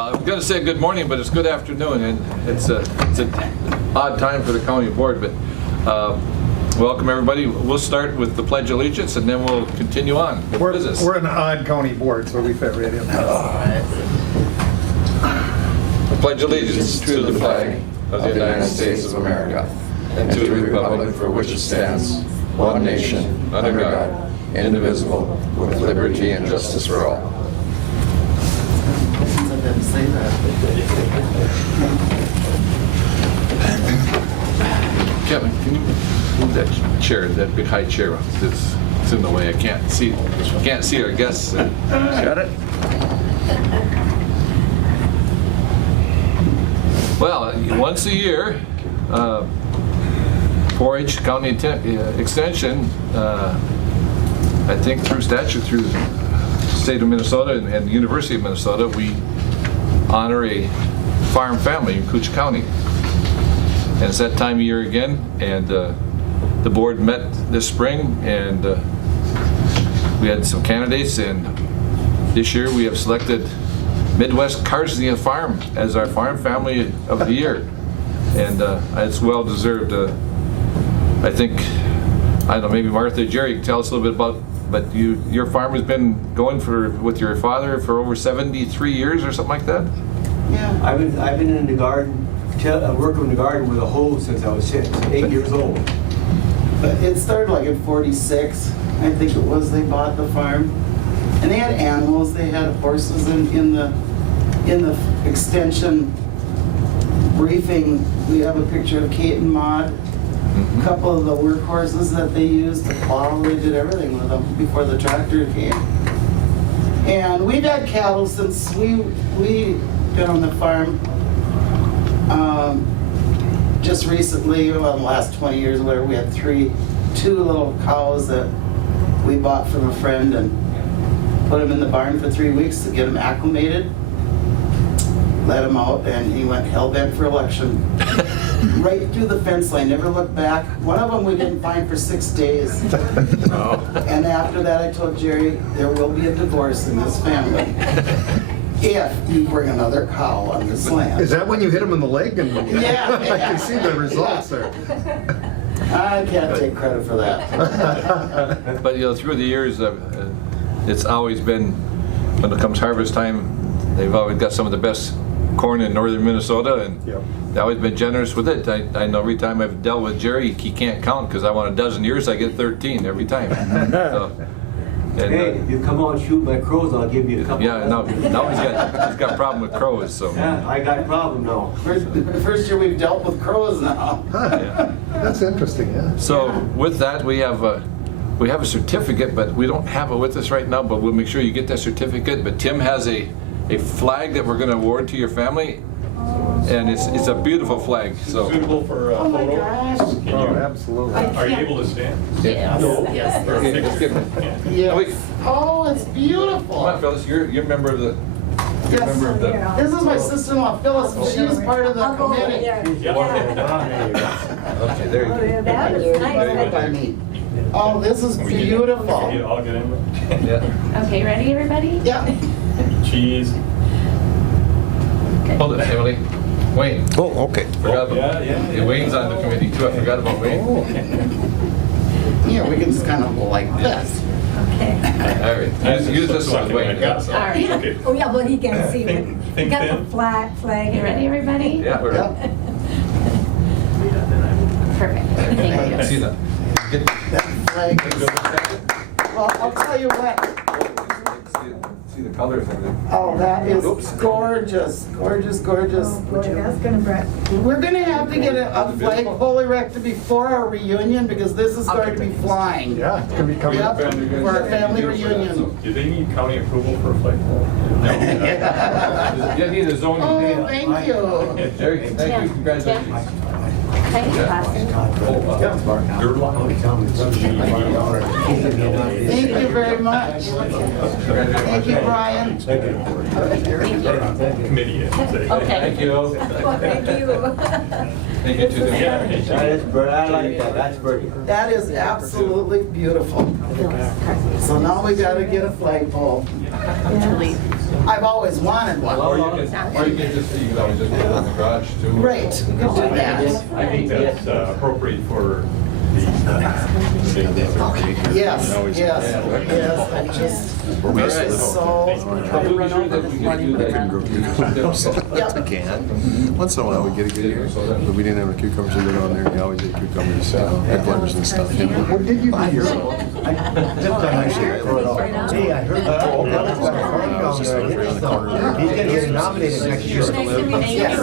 I was going to say good morning, but it's good afternoon, and it's an odd time for the county board, but welcome everybody. We'll start with the Pledge of Allegiance, and then we'll continue on with business. We're an odd county board, so we fit right in. I pledge allegiance to the flag of the United States of America and to the republic for which it stands, one nation, under God, indivisible, with liberty and justice for all. Kevin, can you move that chair, that big high chair? It's in the way. I can't see our guests. Got it? Well, once a year, 4-H County Extension, I think through statute, through the state of Minnesota and the University of Minnesota, we honor a farm family in Koochiching County. And it's that time of year again, and the board met this spring, and we had some candidates, and this year we have selected Midwest Carsnia Farm as our farm family of the year. And it's well deserved. I think, I don't know, maybe Martha, Jerry can tell us a little bit about, but your farm has been going with your father for over 73 years or something like that? Yeah, I've been in the garden, working in the garden with a hoe since I was 8 years old. But it started like at 46, I think it was, they bought the farm. And they had animals, they had horses in the extension briefing. We have a picture of Kate and Maud. A couple of the workhorses that they used to plow, they did everything with them before the tractor came. And we've had cattle since we've been on the farm. Just recently, well, in the last 20 years or whatever, we had two little cows that we bought from a friend and put them in the barn for 3 weeks to get them acclimated. Let him out, and he went hell-bent for election. Right through the fence line, never looked back. One of them we didn't find for 6 days. And after that, I told Jerry, there will be a divorce in this family if you bring another cow on this land. Is that when you hit him in the leg? And Yeah. I can see the results there. I can't take credit for that. But through the years, it's always been, when it comes harvest time, they've always got some of the best corn in northern Minnesota, and they've always been generous with it. I know every time I've dealt with Jerry, he can't count, because I want a dozen years, I get 13 every time. So, and, Hey, you come out and shoot my crows, I'll give you a couple. yeah, now he's got a problem with crows. So Yeah, I got a problem now. First year we've dealt with crows now. yeah. That's interesting, yeah. So with that, we have a certificate, but we don't have it with us right now. But we'll make sure you get that certificate. But Tim has a flag that we're going to award to your family, and it's a beautiful flag. So Suitable for Oh my photo? gosh. Oh, absolutely. Are you able to stand? Yes. Yes. okay, let's give it. Yes. Oh, it's Come on, beautiful. Phyllis, you're a member of the. You're a member of the. This is my sister-in-law, Phyllis, and she was part of the committee. Okay, there you go. That was nice. Oh, this is You beautiful. all get in with Yeah. Okay, ready, everybody? Yeah. cheese. Hold it, Emily. Wayne. Oh, okay. Forgot about, Yeah. Wayne's on the committee too. I forgot about Wayne. Yeah, we can just kind of go like this. Okay. All right. Use this one, Wayne. All right. Okay. Oh, yeah, well, he can see it. Think You got thin. the flag. You ready, everybody? Yeah, we're. Yep. Perfect. Thank you. See that. Get, That flag is, well, I'll tell you what. see the colors of it. Oh, that is gorgeous, gorgeous, gorgeous. That's gonna break. We're gonna have to get a flagpole erected before our reunion because this is going to be flying. Yeah, it's going to be coming up. Yep, for our family reunion. Do they need county approval for a flagpole? You need a zoning. Oh, thank you. Jerry, thank you. Congratulations. Thank you, Austin. Thank you very much. Thank you, Brian. Committee, I should say. Okay. Thank you. Well, thank you. Thank you too. Yeah. That is pretty, I like that, that's pretty. That is absolutely beautiful. So now we gotta get a flagpole. Yeah. I've always wanted one. Or you can just, you can always just put it in the garage too. Right, we could do that. I think that's appropriate for the. Yes, yes, I just, this is so. We'll be sure that we can do that. We can. Once in a while, we get a good year. But we didn't have a cucumbers to go on there. We always ate cucumbers, cucumbers and stuff. What did you do here? Hey, I heard that. He's gonna get nominated next year. Yes.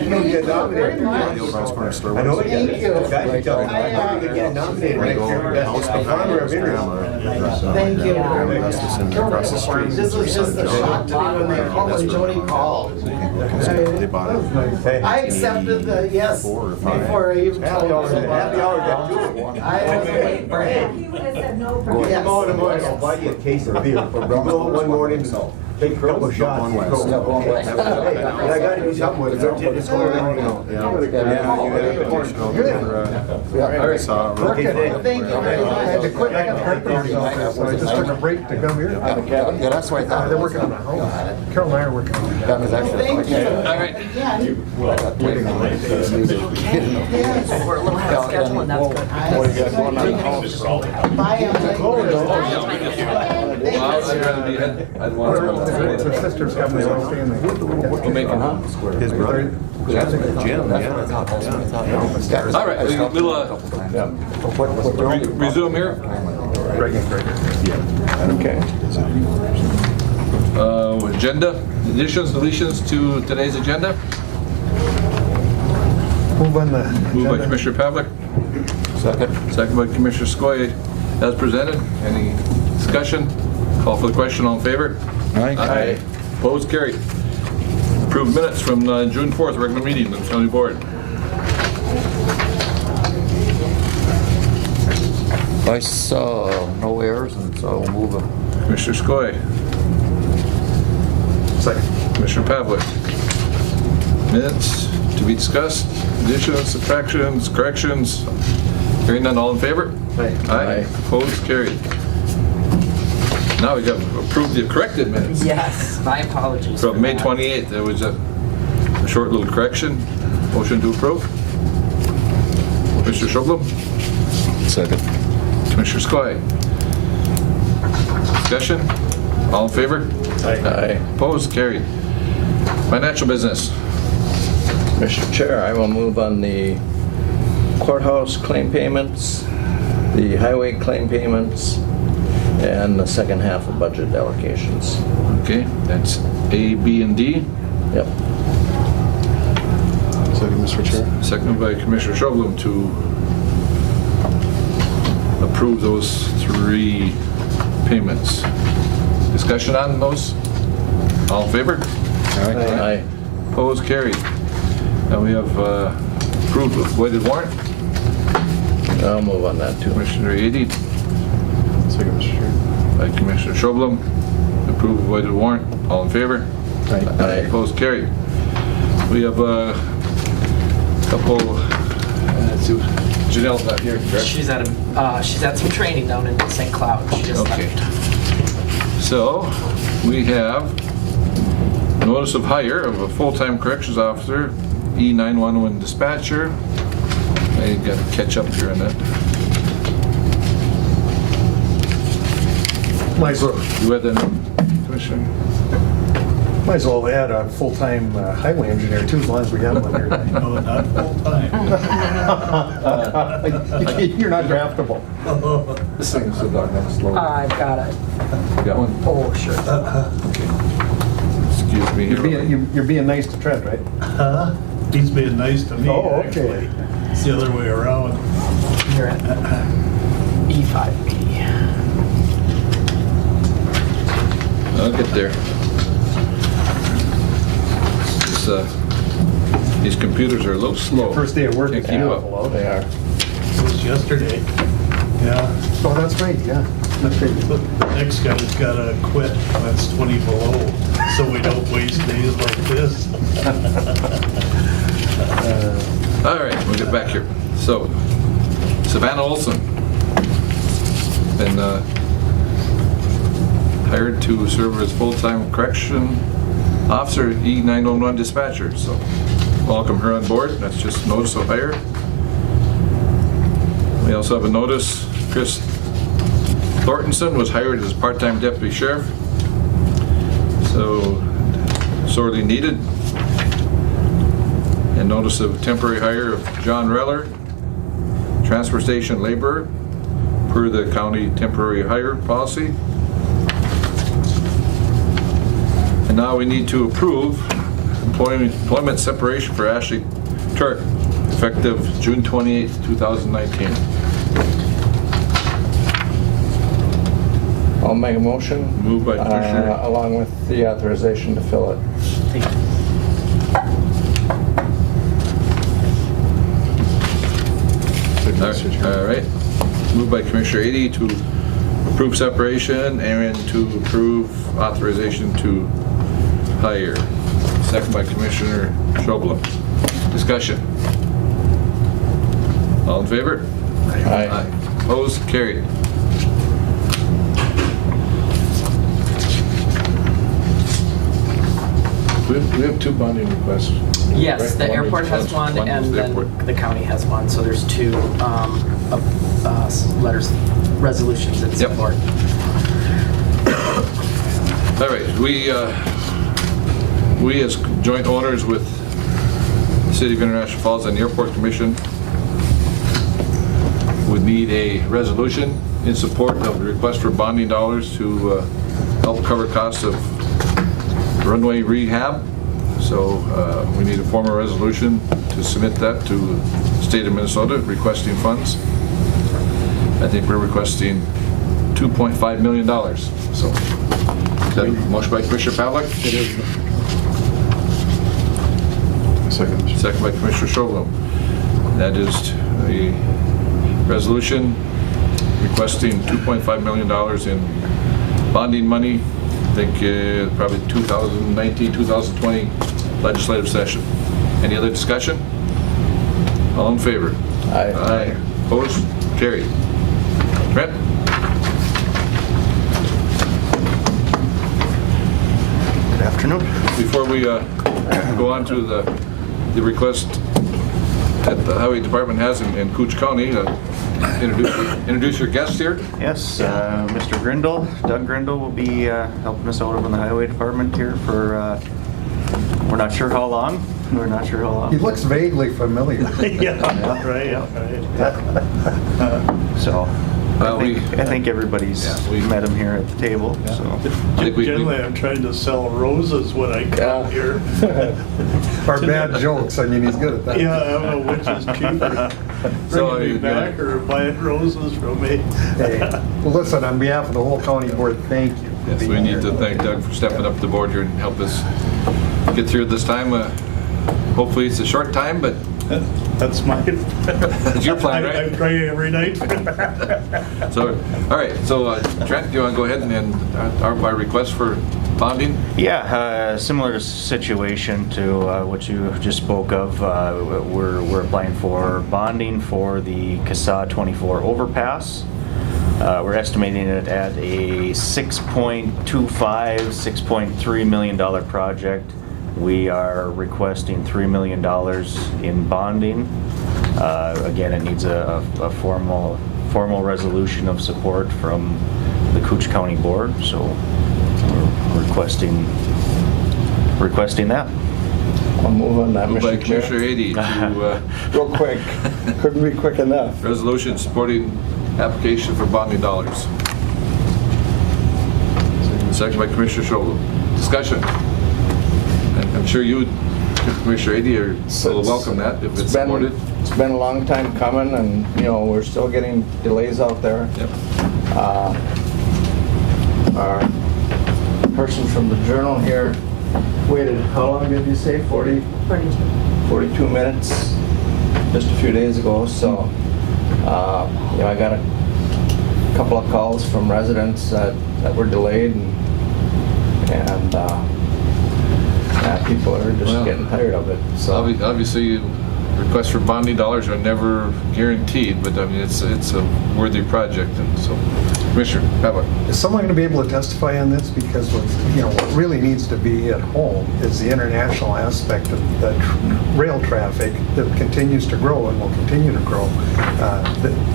He's gonna get nominated. I know he is. Guys, tell me, I heard he could get nominated next year. Best farmer of interest. Thank you. Across the street. This was just a shock to me when they called, when Jody called. They bought it. I accepted the yes before I even told him. Happy hour got two of one. I was waiting for him. He would have said no for Go yes. tomorrow in the morning, I'll buy you a case of beer for one morning, take a couple of shots. Going west. And I gotta do something with it. It's going on, you know. I saw. Thank you very I had to much. quit. I got hurt, so I just took a break to come here. Yeah, that's what I thought. They're working on the house. Carol and I are working on it. That was actually. Thank you. All right. Again. We're a little ahead of schedule and that's good. What do you got going on in the house? Bye, Emily. Well, I'd rather be, I'd want to. Her sister's coming, they want to stay in the. We'll make it. His brother. Jim, yeah. All right, we'll resume here. Okay. Agenda, additions, deletions to today's agenda. Move on the. Moved by agenda. Commissioner Pavlik, Second. second by Commissioner Skoye. As presented, any discussion? Call for the question, all in favor? Aye. Opposed, carried. Approved minutes from June 4th, regular meeting of the county board. I saw no errors, and so I'll move it. Commissioner Skoye, Second. Commissioner Pavlik. Minutes to be discussed, additions, subtractions, corrections. Hearing none, all in favor? Aye. Opposed, carried. Now we got to approve the corrected minutes. Yes, my apologies. From for May that. 28th, there was a short little correction. Motion to approve. Mr. Shublem, Second. Commissioner Skoye. Discussion? All in favor? Aye. Opposed? Carried. Financial business. Mr. Chair, I will move on the courthouse claim payments, the highway claim payments, and the second half of budget allocations. Okay, that's A, B, and D. Yep. Second, Mr. Chair. Seconded by Commissioner Shublem to approve those three payments. Discussion on those? All in favor? Aye. Opposed? Carried. Now we have approved voided warrant. I'll move on that too. Commissioner Ady Second, Mr. Chair. by Commissioner Shublem. Approve voided warrant. All in favor? Aye. Opposed? Carried. We have a couple, Janelle's not here, correct? She's at some training down in St. Cloud. She just Okay. left. So, we have notice of hire of a full-time corrections officer, E911 dispatcher. I got to catch up here on that. Might as well, You had that, Commissioner? might as well add a full-time highway engineer too, as long as we have one here. No, not full-time. You're not draftable. This thing is so darn slow. I've got it. You got one? Oh, sure. Excuse me here. You're being nice to Trent, right? Huh? He's being nice to me, Oh, okay. actually. It's the other way around. You're at E5B. I'll get there. These computers are a little slow. First day of work is Can't keep beautiful up. out. They are. It was yesterday. Yeah. Oh, that's right, yeah. That's right. The next guy's gotta quit when it's 20 below, so we don't waste days like this. All right, we'll get back here. So, Savannah Olson. Been hired to serve as full-time correction officer, E911 dispatcher. So welcome her on board. That's just notice of hire. We also have a notice, Chris Thorntonson was hired as part-time deputy sheriff. So sorely needed. And notice of temporary hire of John Reller, transfer station laborer, per the county temporary hire policy. And now we need to approve employment separation for Ashley Turk, effective June 28th, 2019. I'll make a motion. Moved by Commissioner. Along with the authorization to fill it. All right. Moved by Commissioner Ady to approve separation and to approve authorization to hire. Second by Commissioner Schobel. Discussion. All in favor? Aye. Opposed? Carried. We have two bonding requests. Yes, right? the One airport was- has one, was and the then airport. the county has one, so there's two letters, resolutions in Yep. support. All right, we as joint owners with the City of International Falls and the Airport Commission would need a resolution in support of the request for bonding dollars to help cover costs of runway rehab. So we need a formal resolution to submit that to the state of Minnesota requesting funds. I think we're requesting $2.5 million. So is that a motion by Commissioner Pavlik? It is. Second. Second by Commissioner Schobel. That is a resolution requesting $2.5 million in bonding money. I think probably 2019, 2020 legislative session. Any other discussion? All in favor? Aye. Aye. Opposed? Carried. Brent? Good afternoon. Before we go on to the request that the Highway Department has in Cooch County, introduce your guest here. Yes, Mr. Grindle, Doug Grindle will be helping us out over in the Highway Department here for, we're not sure how long. We're not sure how long. He looks vaguely familiar. Yeah, right. So, Well, I think everybody's met him here at the table, so. I think Generally, I'm trying to sell roses when I come here. Our bad jokes, I mean, he's good at that. Yeah, I don't know which is cheaper, So, bringing me back or buying roses from me. Hey, well, listen, on behalf of the whole county board, thank you. for Yes, we being need here. to thank Doug for stepping up to the board here and help us get through this time. Hopefully it's a short time, but That's my. It's your plan, right? I pray every night. so, all right. So Trent, do you want to go ahead and our request for bonding? Yeah, similar situation to what you just spoke of. We're applying for bonding for the CASA 24 overpass. We're estimating it at a $6.25, $6.3 million project. We are requesting $3 million in bonding. Again, it needs a formal resolution of support from the Cooch County Board, so we're requesting that. I'll move on that, Moved by Mr. Chair. Commissioner Ady to Real quick. Couldn't be quick enough. resolution supporting application for bonding dollars. Second by Commissioner Schobel. Discussion. And I'm sure you, Commissioner Ady, will welcome that if it's supported. It's been a long time coming, and we're still getting delays out there. Yep. Our person from the Journal here waited, how long did you say? 42 minutes just a few days ago. So I got a couple of calls from residents that were delayed, and people are just getting tired of it. So Obviously, requests for bonding dollars are never guaranteed, but I mean, it's a worthy project, and so, Commissioner Pavlik. Is someone going to be able to testify on this? Because what really needs to be at home is the international aspect of the rail traffic that continues to grow and will continue to grow.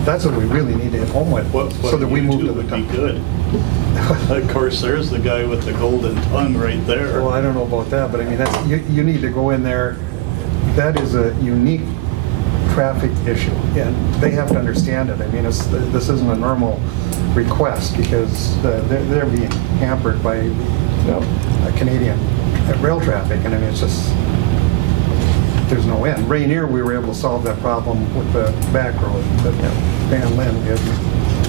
That's what we really need to hit home with, so that we move to the would be top. good. Of course, there's the guy with the golden tongue right there. Well, I don't know about that, but I mean, that's, you need to go in there. That is a unique traffic issue, and they have to understand it. I mean, this isn't a normal request, because they're being hampered by Canadian rail traffic, and I mean, it's just, there's no end. Rainier, we were able to solve that problem with the back road, but Van Linn,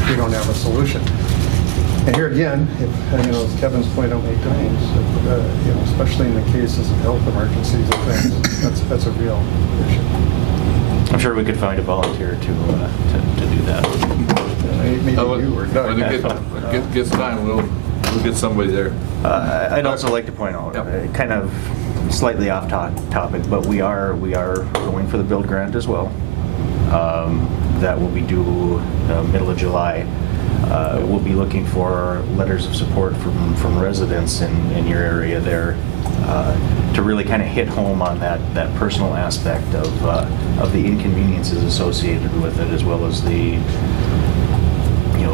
we don't have a solution. And here again, as Kevin's pointed out many times, especially in the cases of health emergencies and things, that's a real issue. I'm sure we could find a volunteer to do that. Maybe you or Doug. When it gets time, we'll get somebody there. I'd also like to point out, kind of slightly off topic, but we are going for the build grant as well. That will be due middle of July. We'll be looking for letters of support from residents in your area there, to really kind of hit home on that personal aspect of the inconveniences associated with it, as well as the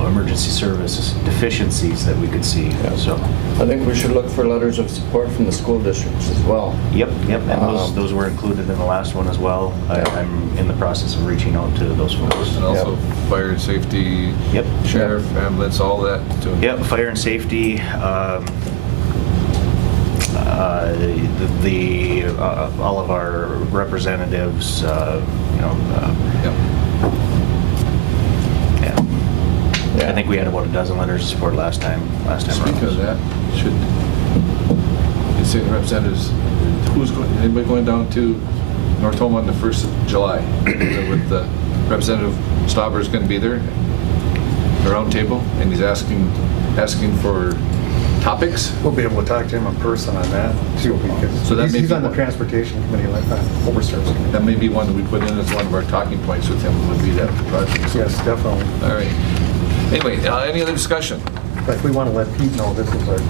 emergency service deficiencies that we could see. So I think we should look for letters of support from the school districts as well. Yep, and those were included in the last one as well. I'm in the process of reaching out to those folks. And also fire and safety, sheriff, ambulance, all that too. Yep, fire and safety. All of our representatives, I think we had about a dozen letters of support last time Speaking of that, should you say the representatives, anybody going down to North Home on the 1st of July? With the Representative Stauber's going to be there, the round table, and he's asking for topics. We'll be able to talk to him in person on that too, because So that may he's be on the one. transportation committee, like Overservice committee. That may be one that we put in as one of our talking points with him, would be that project. Yes, definitely. All right. Anyway, any other discussion? But we want to let Pete know this is our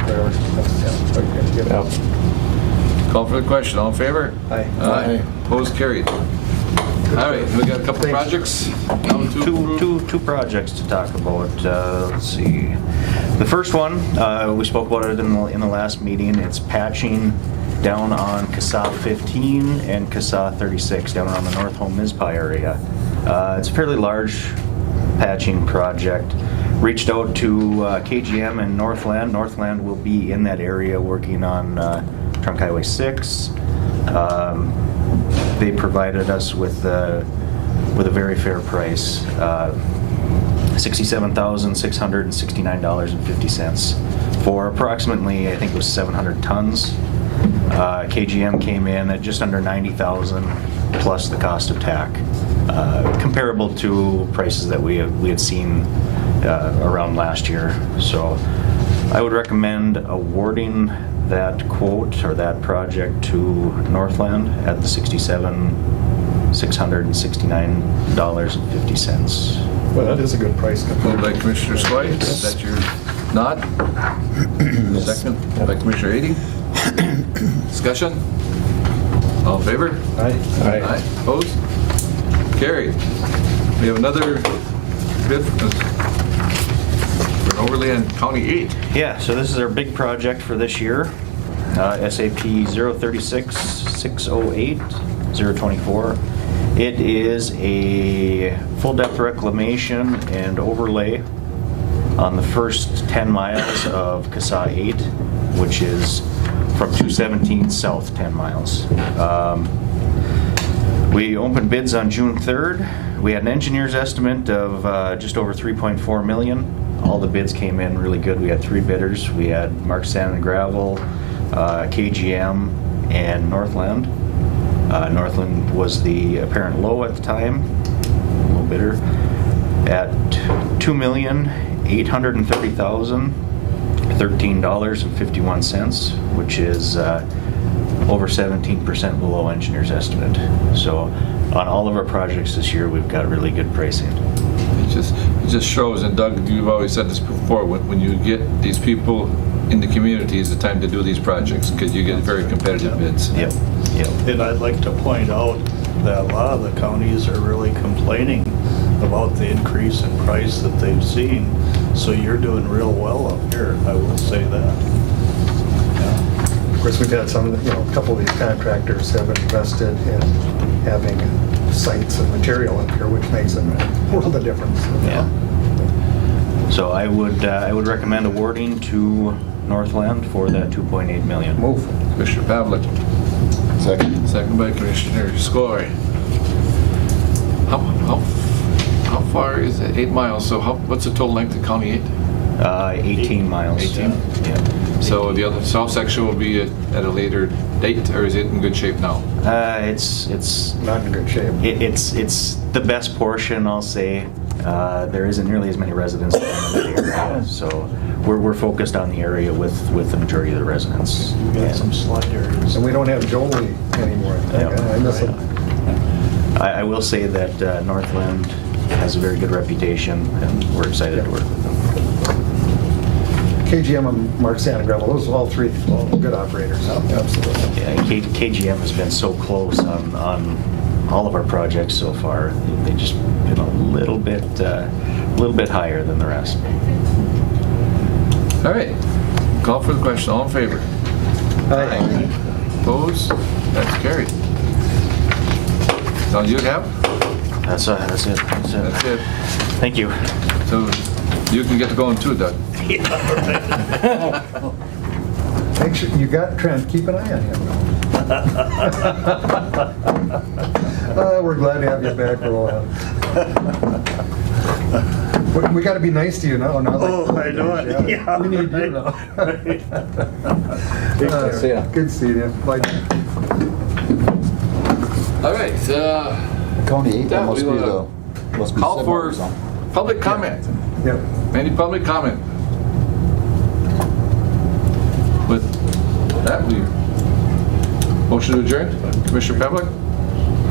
priority. Call for the question. All in favor? Aye. Aye. Opposed, carried. All right, we got a couple projects. Down to Two projects to talk about. Let's see. The first one, we spoke about it in the last meeting. It's patching down on CASA 15 and CASA 36 down around the North Home Mizpah area. It's a fairly large patching project. Reached out to KGM and Northland. Northland will be in that area working on Trunk Highway 6. They provided us with a very fair price, $67,669.50 for approximately, I think it was 700 tons. KGM came in at just under $90,000 plus the cost of tack, comparable to prices that we had seen around last year. So I would recommend awarding that quote or that project to Northland at the $67,669.50. Well, that is a good price. moved by Commissioner Skoye. Is that your nod? Second by Commissioner Ady. Discussion? All in favor? Aye. Aye. Opposed? Carried. We have another bid for an overlay on County 8. Yeah, so this is our big project for this year. SAP 036-608-024. It is a full depth reclamation and overlay on the first 10 miles of CASA 8, which is from 217 south 10 miles. We opened bids on June 3rd. We had an engineer's estimate of just over $3.4 million. All the bids came in really good. We had 3 bidders. We had Mark Sand and Gravel, KGM, and Northland. Northland was the apparent low at the time, low bidder, at $2,830,013.51, which is over 17% below engineer's estimate. So on all of our projects this year, we've got really good pricing. It just shows, and Doug, you've always said this before, when you get these people in the community is the time to do these projects, because you get very competitive bids. Yep, yep. And I'd like to point out that a lot of the counties are really complaining about the increase in price that they've seen. So you're doing real well up here, I will say that. Of course, we've had some, a couple of these contractors have invested in having sites and material up here, which makes a world of difference. Yeah. So I would recommend awarding to Northland for that 2.8 million. Move. Commissioner Pavlik. Second. Second by Commissioner Skoye. How far is it? 8 miles. So what's the total length of County 8? 18 miles. 18? Yeah. So the other south section will be at a later date, or is it in good shape now? It's Not in good shape. it's the best portion, I'll say. There isn't nearly as many residents in the area, so we're focused on the area with the majority of the residents. We've got some slide areas. And we don't have Jolie anymore. I think. Yeah. I miss him. I will say that Northland has a very good reputation, and we're excited to work with them. KGM and Mark Santagravel, those are all three good operators. Absolutely. Yeah, KGM has been so close on all of our projects so far. They just been a little bit higher than the rest. All right. Call for the question. All in favor? Aye. Opposed? That's carried. So you have? That's it. That's it. Thank you. So you can get to going too, Doug. Make sure, you got Trent, keep an eye on him. We're glad to have you back for a while. We got to be nice to you now. Oh, I know it. Yeah. We need you now. See ya. Good seeing you. Bye. All right. County 8, that must we be will the, must be call seven for or something. public comment. Yep. Any public comment? With that, we motion to adjourn. Commissioner Pavlik?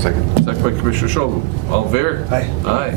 Second. Second by Commissioner Schobu. All in favor? Aye. Aye.